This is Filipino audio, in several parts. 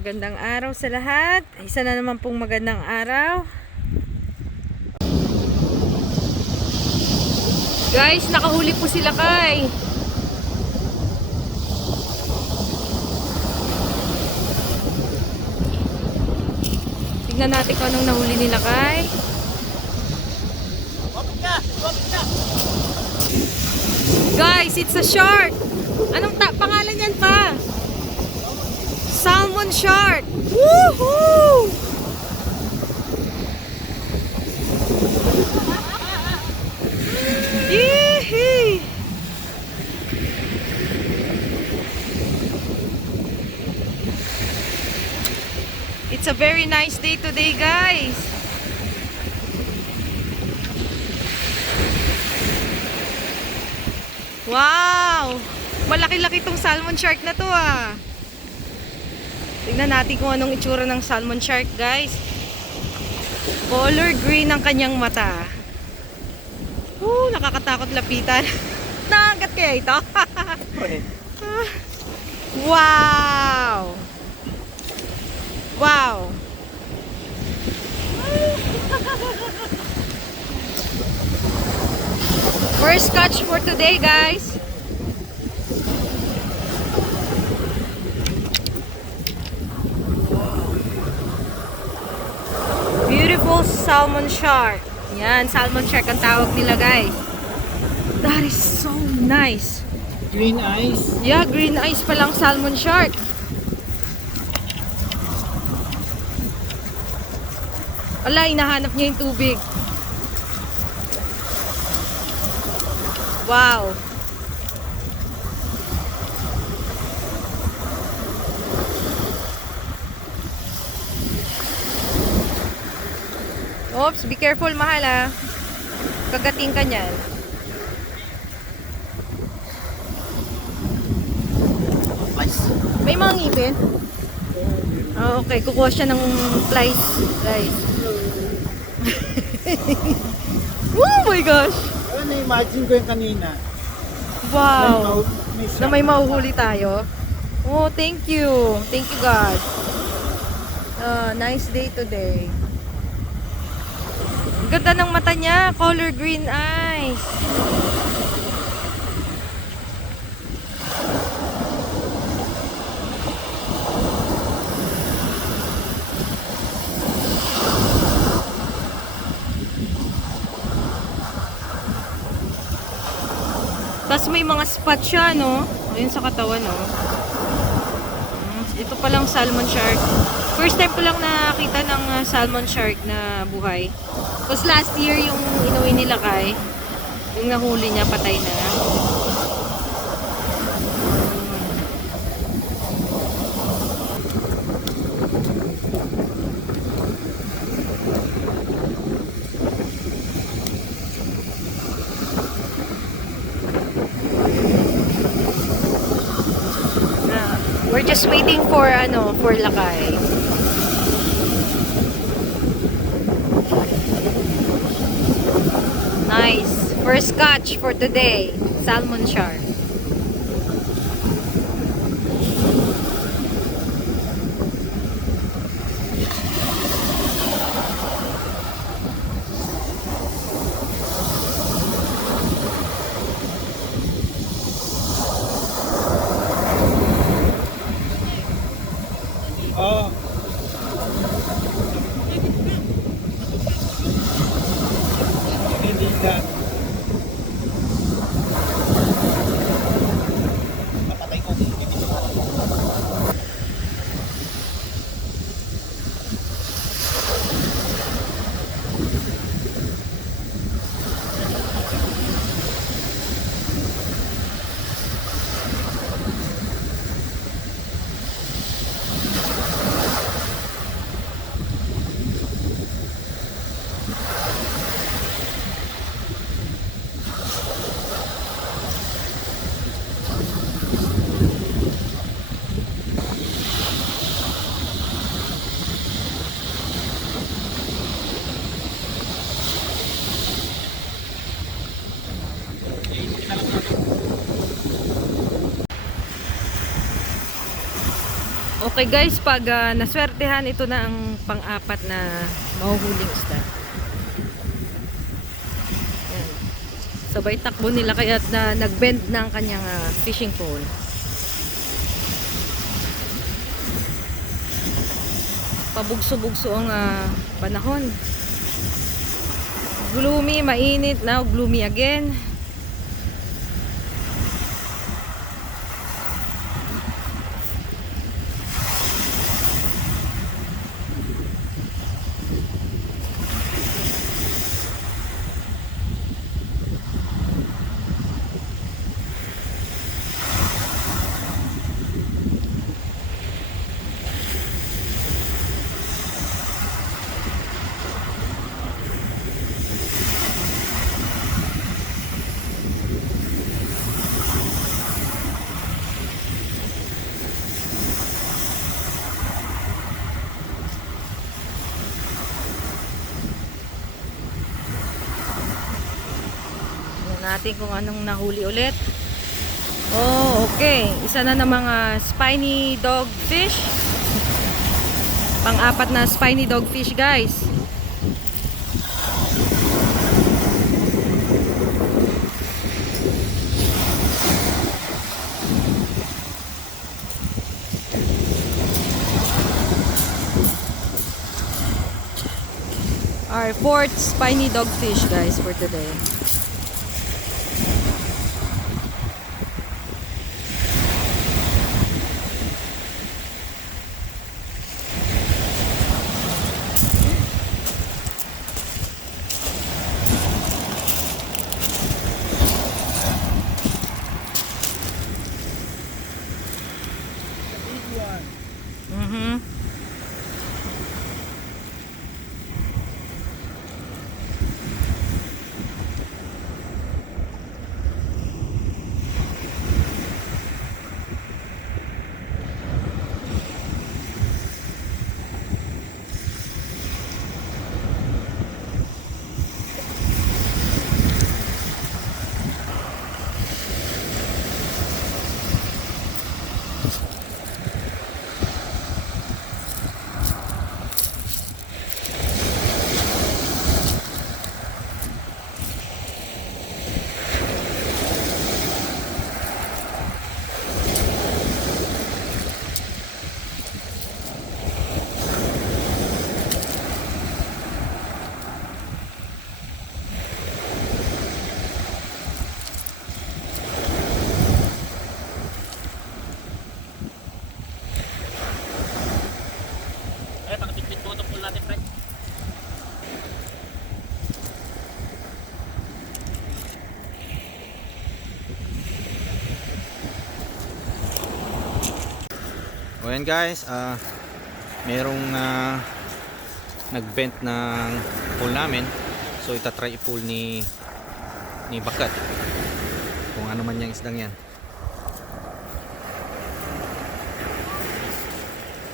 Magandang araw sa lahat. Isa na naman pong magandang araw. Guys, nakahuli po sila kay. Tignan natin kung anong nahuli nila kay. Guys, it's a shark. Anong pangalan yan pa? Salmon shark. Woohoo! Yee! It's a very nice day today, guys. Wow! Malaki-laki tong salmon shark na to ah. Tignan natin kung anong itsura ng salmon shark, guys. Color green ang kanyang mata. Nakakatakot lapitan. Nakagat kaya ito? Wow! Wow! First catch for today, guys. Beautiful salmon shark. Yan, salmon shark ang tawag nila, guys. That is so nice. Green eyes? Yeah, green eyes palang salmon shark. Ala, hinahanap niya yung tubig. Wow. Oops, be careful, mahal ah. Kagating ka niyan. May mga ngipin? Oh, okay, kukuha siya ng flies, guys. Oh my gosh! Na-imagine ko yung kanina. Wow! Na may mahuhuli tayo. Oh, thank you. Thank you, God. Nice day today. Ganda ng mata niya. Color green eyes. Tapos may mga spot siya, no? Ayun sa katawan, no? Ito palang salmon shark. First time ko lang nakita ng salmon shark na buhay. Tapos last year yung inuwi nila kay, yung nahuli niya patay na. We're just waiting for lakay. Nice. First catch for today. Salmon shark. Oh. Hindi ka. Okay guys, pag naswertehan, ito na ang pang-apat na mahuhuling isda. Yan. Sabay takbo nila kaya na nag-bend na ang kanyang fishing pole. Pabugso-bugso ang panahon. Gloomy, mainit, now gloomy again. Natin kung anong nahuli ulit. Oh, okay. Isa na ng mga spiny dogfish. Pang-apat na spiny dogfish, guys. Our fourth spiny dogfish, guys, for today. Mm-hmm. O yan guys, merong nag-bent ng pool namin. So itatry i-pull ni Bakat kung ano man yung isdang yan.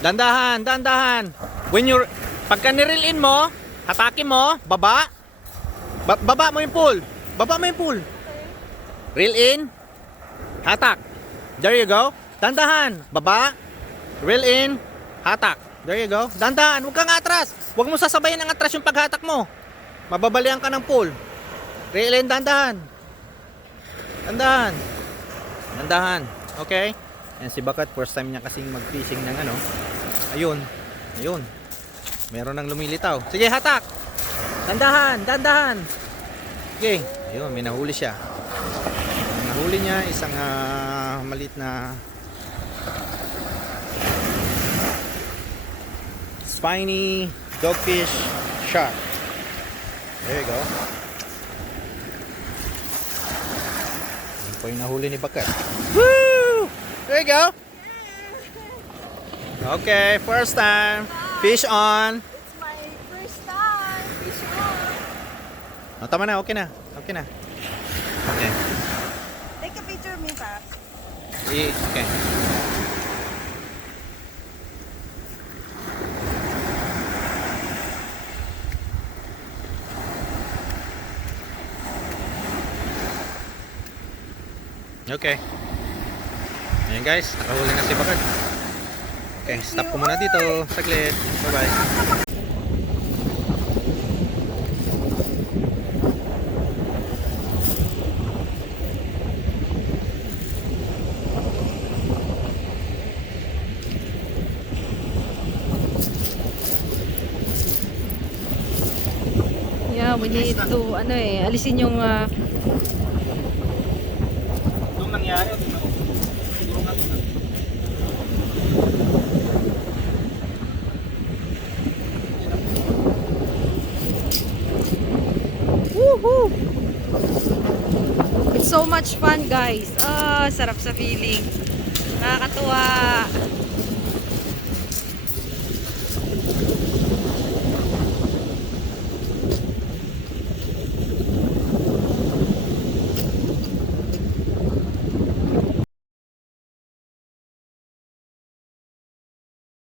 Dandahan, dandahan. When you're, pagka nireel in mo, hatakin mo, baba. Baba mo yung pool. Baba mo yung pool. Reel in, hatak. There you go. Dandahan, baba. Reel in, hatak. There you go. Dandahan, huwag kang atras. Huwag mo sasabayan ang atras yung paghatak mo. Mababalian ka ng pool. Reel in, dandahan. Dandahan. Dandahan. Okay? Yan si Bakat, first time niya kasing mag-fishing ng ano. Ayun. Ayun. Meron nang lumilitaw. Sige, hatak. Dandahan, dandahan. Okay. Ayun, may nahuli siya. Ang nahuli niya isang maliit na spiny dogfish shark. There you go. Yan po yung nahuli ni Bakat. Woo! There you go. Okay, first time. Fish on. It's my first time fish on. Oh, tama na, okay na. Okay na. Okay. Take a picture of me, Pap. Okay. Okay. Ayan guys, nakahuli na si Bakat. Okay, stop ko muna dito. Saglit. Bye-bye. Yeah, we need to, alisin yung, Itong nangyari, tulungan ko na. woohoo! It's so much fun, guys. Ah, sarap sa feeling. Nakakatuwa.